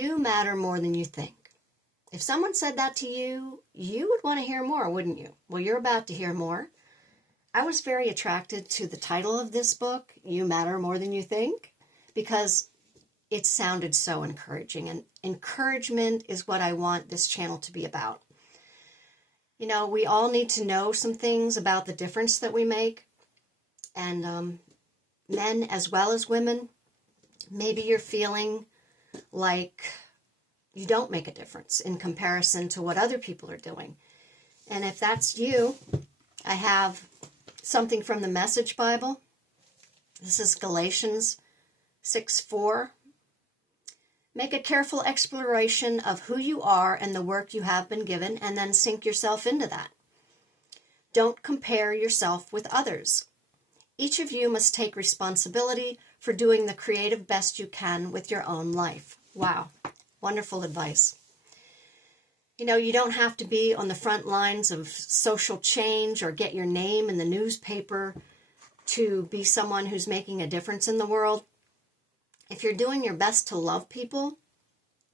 You matter more than you think. If someone said that to you, you would want to hear more, wouldn't you? Well, you're about to hear more. I was very attracted to the title of this book, You Matter More Than You Think, because it sounded so encouraging. And encouragement is what I want this channel to be about. You know, we all need to know some things about the difference that we make. And men as well as women, maybe you're feeling like you don't make a difference in comparison to what other people are doing. And if that's you, I have something from the Message Bible. This is Galatians 6:4. Make a careful exploration of who you are and the work you have been given, and then sink yourself into that. Don't compare yourself with others. Each of you must take responsibility for doing the creative best you can with your own life. Wow, wonderful advice. You know, you don't have to be on the front lines of social change or get your name in the newspaper to be someone who's making a difference in the world. If you're doing your best to love people,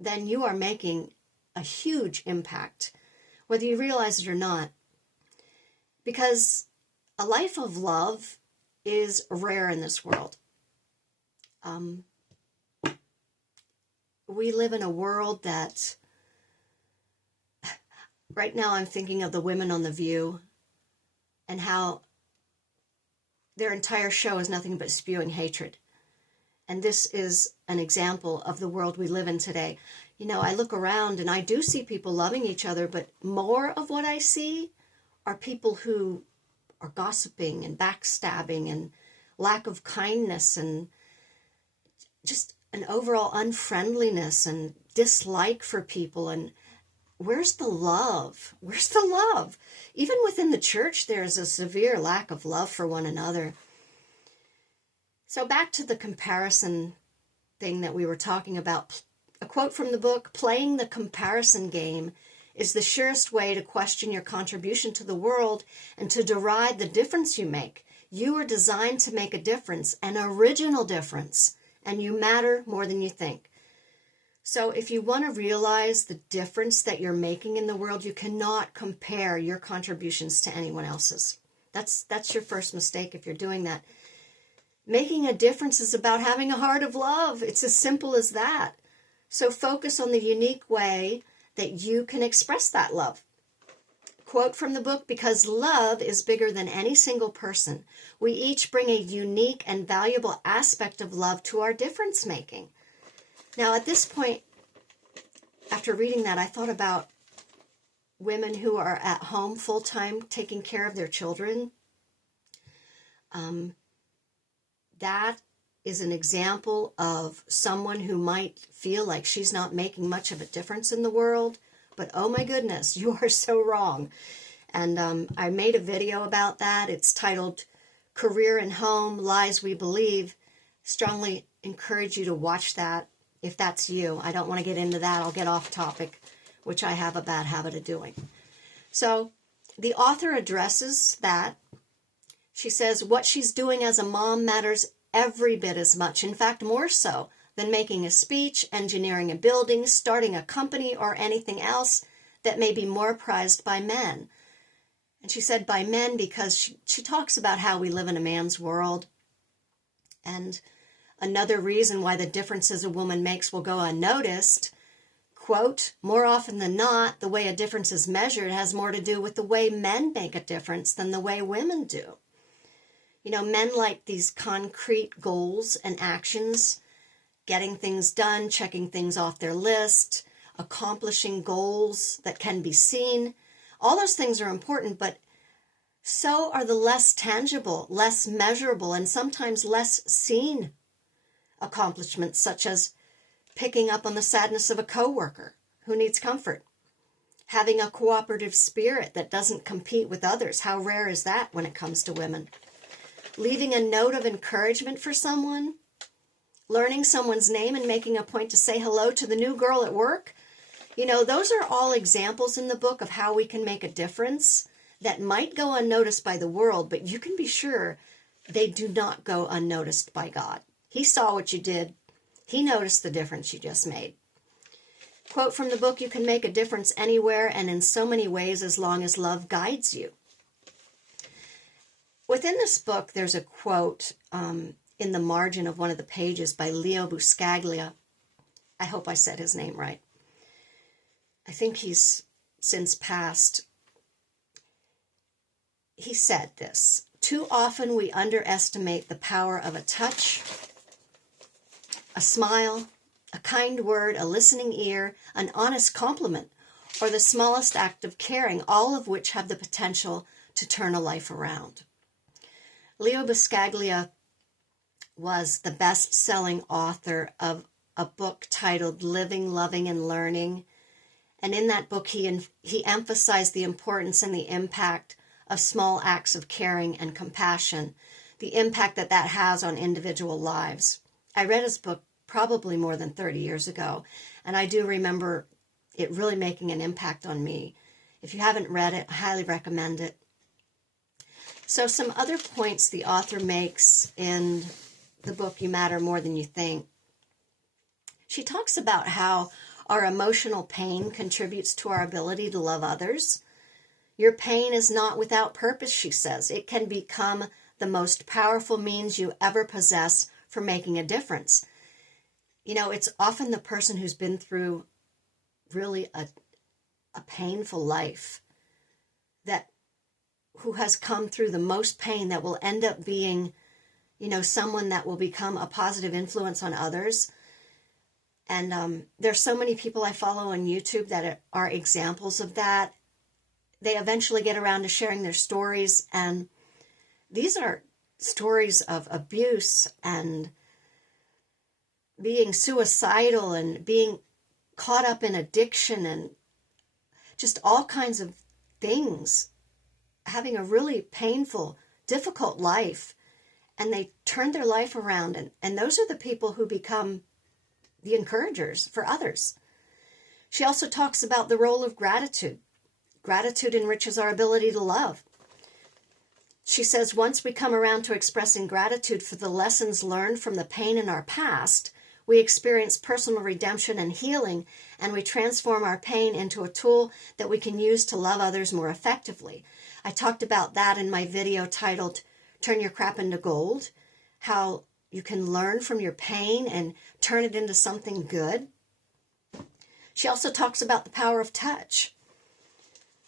then you are making a huge impact, whether you realize it or not. Because a life of love is rare in this world. We live in a world that, right now I'm thinking of the women on The View and how their entire show is nothing but spewing hatred. And this is an example of the world we live in today. You know, I look around and I do see people loving each other, but more of what I see are people who are gossiping and backstabbing and lack of kindness and just an overall unfriendliness and dislike for people. And where's the love? Where's the love? Even within the church, there's a severe lack of love for one another. So back to the comparison thing that we were talking about. A quote from the book, "Playing the comparison game is the surest way to question your contribution to the world and to deride the difference you make. You are designed to make a difference, an original difference, and you matter more than you think." So if you want to realize the difference that you're making in the world, you cannot compare your contributions to anyone else's. That's your first mistake if you're doing that. Making a difference is about having a heart of love. It's as simple as that. So focus on the unique way that you can express that love. Quote from the book, "Because love is bigger than any single person. We each bring a unique and valuable aspect of love to our difference making." Now, at this point, after reading that, I thought about women who are at home full-time taking care of their children. That is an example of someone who might feel like she's not making much of a difference in the world. But oh my goodness, you are so wrong. And I made a video about that. It's titled "Career and Home, Lies We Believe." Strongly encourage you to watch that if that's you. I don't want to get into that. I'll get off topic, which I have a bad habit of doing. So the author addresses that. She says what she's doing as a mom matters every bit as much, in fact, more so than making a speech, engineering a building, starting a company, or anything else that may be more prized by men. And she said by men because she talks about how we live in a man's world. And another reason why the differences a woman makes will go unnoticed, quote, "More often than not, the way a difference is measured has more to do with the way men make a difference than the way women do." You know, men like these concrete goals and actions, getting things done, checking things off their list, accomplishing goals that can be seen. All those things are important, but so are the less tangible, less measurable, and sometimes less seen accomplishments, such as picking up on the sadness of a coworker who needs comfort, having a cooperative spirit that doesn't compete with others. How rare is that when it comes to women? Leaving a note of encouragement for someone, learning someone's name and making a point to say hello to the new girl at work. You know, those are all examples in the book of how we can make a difference that might go unnoticed by the world, but you can be sure they do not go unnoticed by God. He saw what you did. He noticed the difference you just made. Quote from the book, "You can make a difference anywhere and in so many ways as long as love guides you." Within this book, there's a quote in the margin of one of the pages by Leo Buscaglia. I hope I said his name right. I think he's since passed. He said this: "Too often we underestimate the power of a touch, a smile, a kind word, a listening ear, an honest compliment, or the smallest act of caring, all of which have the potential to turn a life around." Leo Buscaglia was the best-selling author of a book titled Living, Loving, and Learning. And in that book, he emphasized the importance and the impact of small acts of caring and compassion, the impact that that has on individual lives. I read his book probably more than 30 years ago, and I do remember it really making an impact on me. If you haven't read it, I highly recommend it. So some other points the author makes in the book, You Matter More Than You Think. She talks about how our emotional pain contributes to our ability to love others. Your pain is not without purpose, she says. It can become the most powerful means you ever possess for making a difference. You know, it's often the person who's been through really a painful life, who has come through the most pain, that will end up being, you know, someone that will become a positive influence on others. And there's so many people I follow on YouTube that are examples of that. They eventually get around to sharing their stories, and these are stories of abuse and being suicidal and being caught up in addiction and just all kinds of things, having a really painful, difficult life, and they turn their life around, and those are the people who become the encouragers for others. She also talks about the role of gratitude. Gratitude enriches our ability to love. She says, once we come around to expressing gratitude for the lessons learned from the pain in our past, we experience personal redemption and healing, and we transform our pain into a tool that we can use to love others more effectively. I talked about that in my video titled Turn Your Crap into Gold, how you can learn from your pain and turn it into something good. She also talks about the power of touch.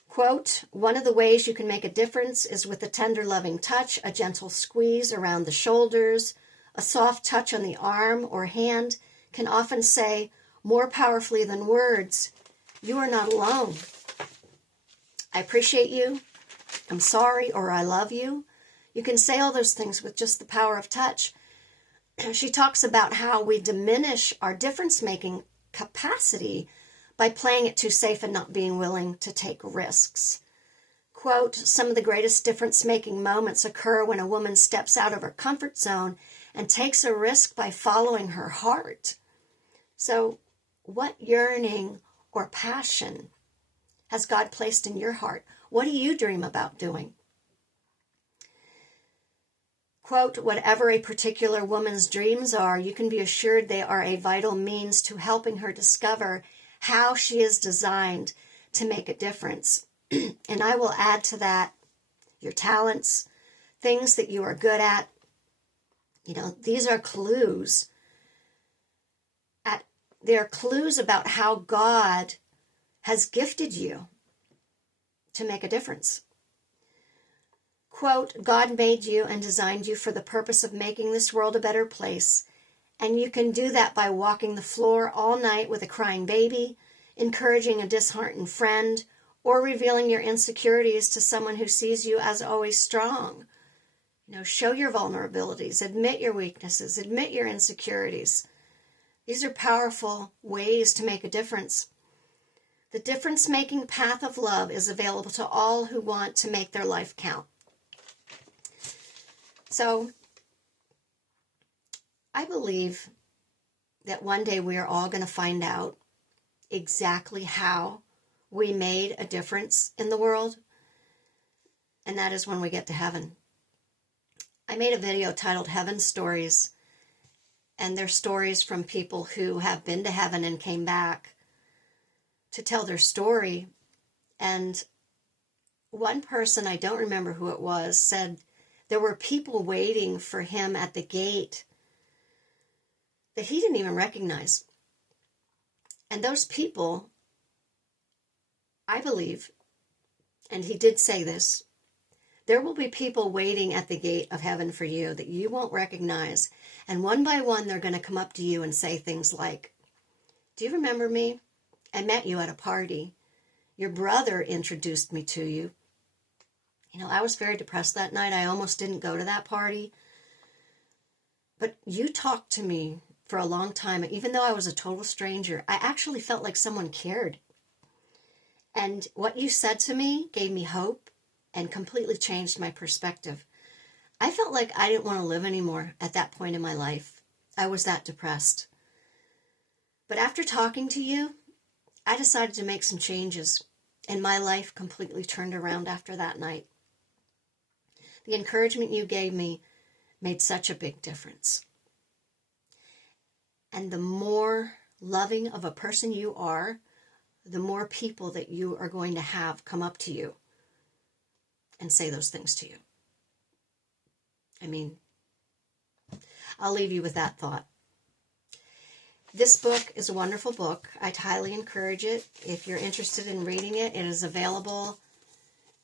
Quote, "One of the ways you can make a difference is with a tender, loving touch, a gentle squeeze around the shoulders, a soft touch on the arm or hand can often say more powerfully than words, 'You are not alone. I appreciate you. I'm sorry,' or 'I love you.' You can say all those things with just the power of touch." She talks about how we diminish our difference-making capacity by playing it too safe and not being willing to take risks. Quote, "Some of the greatest difference-making moments occur when a woman steps out of her comfort zone and takes a risk by following her heart." So what yearning or passion has God placed in your heart? What do you dream about doing? Quote, "Whatever a particular woman's dreams are, you can be assured they are a vital means to helping her discover how she is designed to make a difference." And I will add to that your talents, things that you are good at. You know, these are clues. They are clues about how God has gifted you to make a difference. Quote, "God made you and designed you for the purpose of making this world a better place. And you can do that by walking the floor all night with a crying baby, encouraging a disheartened friend, or revealing your insecurities to someone who sees you as always strong. You know, show your vulnerabilities, admit your weaknesses, admit your insecurities. These are powerful ways to make a difference. The difference-making path of love is available to all who want to make their life count." So, I believe that one day we are all going to find out exactly how we made a difference in the world, and that is when we get to heaven. I made a video titled Heaven Stories, and they're stories from people who have been to heaven and came back. to tell their story. And one person, I don't remember who it was, said there were people waiting for him at the gate that he didn't even recognize. And those people, I believe, and he did say this, there will be people waiting at the gate of heaven for you that you won't recognize. And one by one, they're going to come up to you and say things like, do you remember me? I met you at a party. Your brother introduced me to you. You know, I was very depressed that night. I almost didn't go to that party. But you talked to me for a long time. Even though I was a total stranger, I actually felt like someone cared. And what you said to me gave me hope and completely changed my perspective. I felt like I didn't want to live anymore at that point in my life. I was that depressed. But after talking to you, I decided to make some changes, and my life completely turned around after that night. The encouragement you gave me made such a big difference. And the more loving of a person you are, the more people that you are going to have come up to you and say those things to you. I mean, I'll leave you with that thought. This book is a wonderful book. I'd highly encourage it. If you're interested in reading it, it is available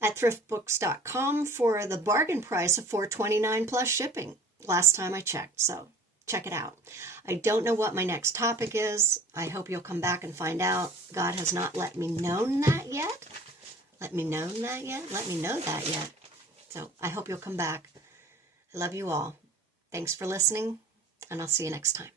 at thriftbooks.com for the bargain price of $4.29 plus shipping, last time I checked. So check it out. I don't know what my next topic is. I hope you'll come back and find out. God has not let me know that yet. Let me know that yet. So I hope you'll come back. I love you all. Thanks for listening, and I'll see you next time.